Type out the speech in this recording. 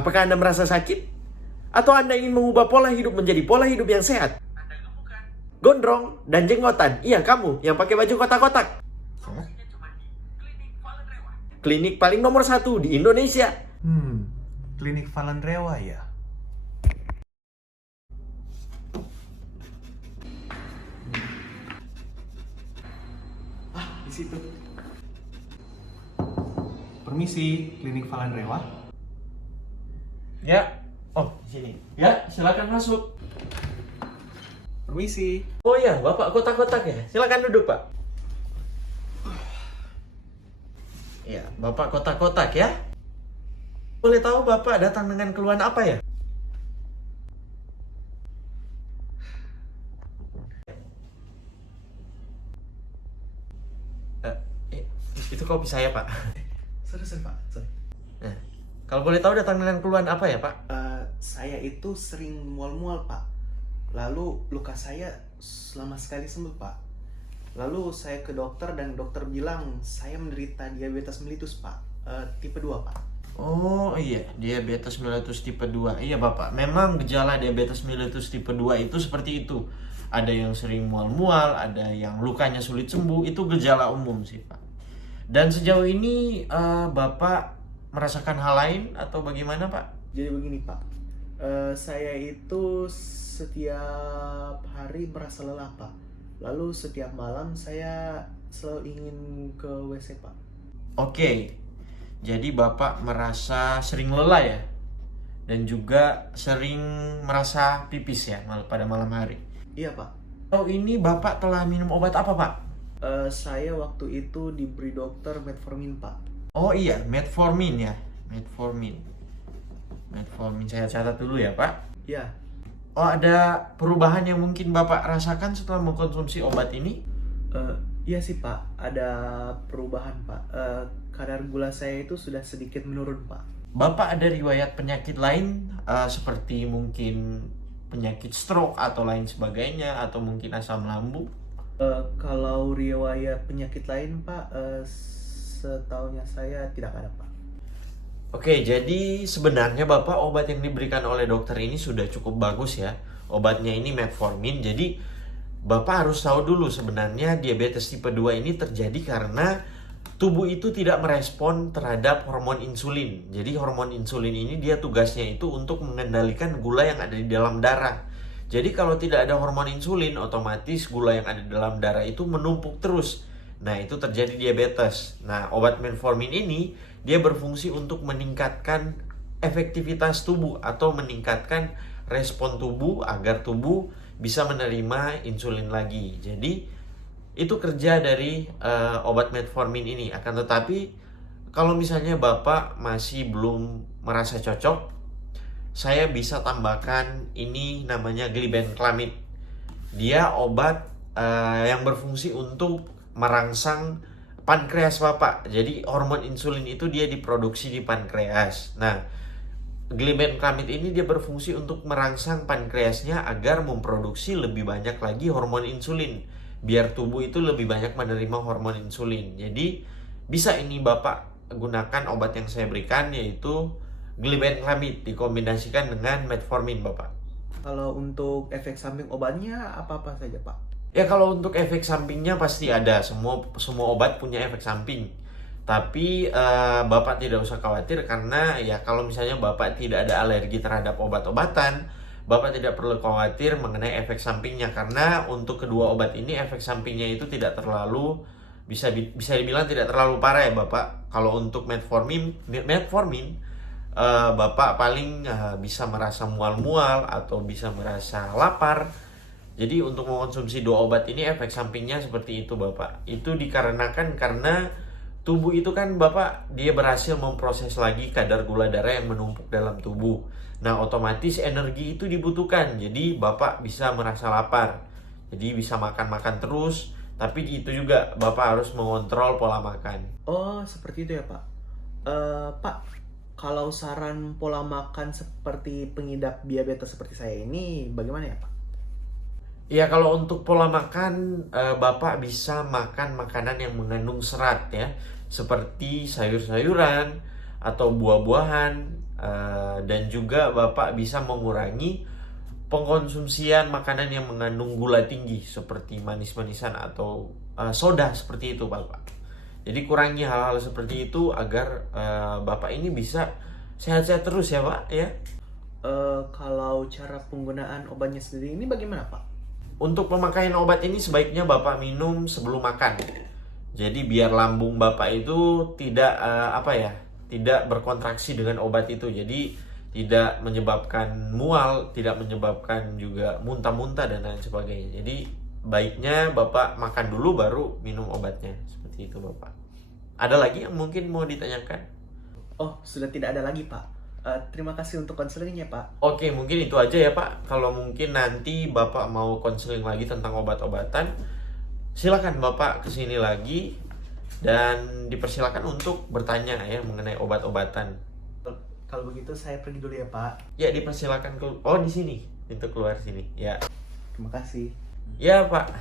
Apakah Anda merasa sakit? Atau Anda ingin mengubah pola hidup menjadi pola hidup yang sehat? Gondrong dan jenggotan. Iya, kamu yang pakai baju kotak-kotak. Klinik paling nomor 1 di Indonesia. Klinik Falan Rewa ya? Di situ. Permisi, Klinik Falan Rewa. Ya. Oh, di sini. Ya, silakan masuk. Permisi. Oh iya, Bapak kotak-kotak ya. Silakan duduk, Pak. Ya, Bapak kotak-kotak ya. Boleh tahu Bapak datang dengan keluhan apa ya? Eh, eh, itu kopi saya, Pak. Sorry Pak. Sorry. Nah, kalau boleh tahu datang dengan keluhan apa ya, Pak? Saya itu sering mual-mual Pak. Lalu luka saya lama sekali sembuh Pak. Lalu saya ke dokter dan dokter bilang saya menderita diabetes mellitus Pak. Tipe 2 Pak. Oh iya, diabetes mellitus tipe 2. Iya Bapak, memang gejala diabetes mellitus tipe 2 itu seperti itu. Ada yang sering mual-mual, ada yang lukanya sulit sembuh, itu gejala umum sih Pak. Dan sejauh ini Bapak merasakan hal lain atau bagaimana Pak? Jadi begini Pak, saya itu setiap hari merasa lelah Pak. Lalu setiap malam saya selalu ingin ke WC Pak. Oke, jadi Bapak merasa sering lelah ya? Dan juga sering merasa pipis ya pada malam hari? Iya Pak. Oh ini Bapak telah minum obat apa Pak? Saya waktu itu diberi dokter metformin Pak. Oh iya, metformin ya, metformin. Metformin saya catat dulu ya Pak. Iya. Oh ada perubahan yang mungkin Bapak rasakan setelah mengkonsumsi obat ini? Iya sih Pak, ada perubahan Pak. Kadar gula saya itu sudah sedikit menurun Pak. Bapak ada riwayat penyakit lain seperti mungkin penyakit stroke atau lain sebagainya, atau mungkin asam lambung? Kalau riwayat penyakit lain Pak, setahunya saya tidak ada Pak. Oke, jadi sebenarnya Bapak obat yang diberikan oleh dokter ini sudah cukup bagus ya. Obatnya ini metformin. Jadi Bapak harus tahu dulu sebenarnya diabetes tipe 2 ini terjadi karena tubuh itu tidak merespon terhadap hormon insulin. Jadi hormon insulin ini dia tugasnya itu untuk mengendalikan gula yang ada di dalam darah. Jadi kalau tidak ada hormon insulin, otomatis gula yang ada di dalam darah itu menumpuk terus. Nah, itu terjadi diabetes. Nah, obat metformin ini dia berfungsi untuk meningkatkan efektivitas tubuh atau meningkatkan respon tubuh agar tubuh bisa menerima insulin lagi. Jadi itu kerja dari obat metformin ini. Akan tetapi kalau misalnya Bapak masih belum merasa cocok, saya bisa tambahkan ini namanya glibenclamid. Dia obat yang berfungsi untuk merangsang pankreas Bapak. Jadi hormon insulin itu dia diproduksi di pankreas. Nah, glibenclamid ini dia berfungsi untuk merangsang pankreasnya agar memproduksi lebih banyak lagi hormon insulin, biar tubuh itu lebih banyak menerima hormon insulin. Jadi bisa ini Bapak gunakan obat yang saya berikan, yaitu glibenclamid dikombinasikan dengan metformin Bapak. Kalau untuk efek samping obatnya apa-apa saja Pak? Ya kalau untuk efek sampingnya pasti ada, semua obat punya efek samping. Tapi Bapak tidak usah khawatir karena ya kalau misalnya Bapak tidak ada alergi terhadap obat-obatan, Bapak tidak perlu khawatir mengenai efek sampingnya, karena untuk kedua obat ini efek sampingnya itu tidak terlalu bisa dibilang tidak terlalu parah ya Bapak. Kalau untuk metformin Bapak paling bisa merasa mual-mual atau bisa merasa lapar. Jadi untuk mengkonsumsi dua obat ini efek sampingnya seperti itu Bapak. Itu dikarenakan karena tubuh itu kan Bapak dia berhasil memproses lagi kadar gula darah yang menumpuk dalam tubuh. Nah otomatis energi itu dibutuhkan. Jadi Bapak bisa merasa lapar. Jadi bisa makan-makan terus. Tapi itu juga Bapak harus mengontrol pola makan. Oh, seperti itu ya Pak. Pak, kalau saran pola makan seperti pengidap diabetes seperti saya ini bagaimana ya Pak? Ya kalau untuk pola makan Bapak bisa makan makanan yang mengandung serat ya, seperti sayur-sayuran atau buah-buahan Dan juga Bapak bisa mengurangi pengkonsumsian makanan yang mengandung gula tinggi seperti manis-manisan atau soda seperti itu Bapak. Jadi kurangi hal-hal seperti itu agar Bapak ini bisa sehat-sehat terus ya Pak ya. Kalau cara penggunaan obatnya sendiri ini bagaimana Pak? Untuk pemakaian obat ini sebaiknya Bapak minum sebelum makan. Jadi biar lambung Bapak itu tidak tidak berkontraksi dengan obat itu. Jadi tidak menyebabkan mual, tidak menyebabkan juga muntah-muntah dan lain sebagainya. Jadi baiknya Bapak makan dulu baru minum obatnya. Seperti itu Bapak. Ada lagi yang mungkin mau ditanyakan? Oh, sudah tidak ada lagi Pak. Terima kasih untuk konselingnya Pak. Oke, mungkin itu aja ya Pak. Kalau mungkin nanti Bapak mau konseling lagi tentang obat-obatan, silakan Bapak kesini lagi dan dipersilakan untuk bertanya ya mengenai obat-obatan. Kalau begitu saya pergi dulu ya Pak. Ya, dipersilakan oh di sini, pintu keluar sini. Ya. Terima kasih. Ya, Pak.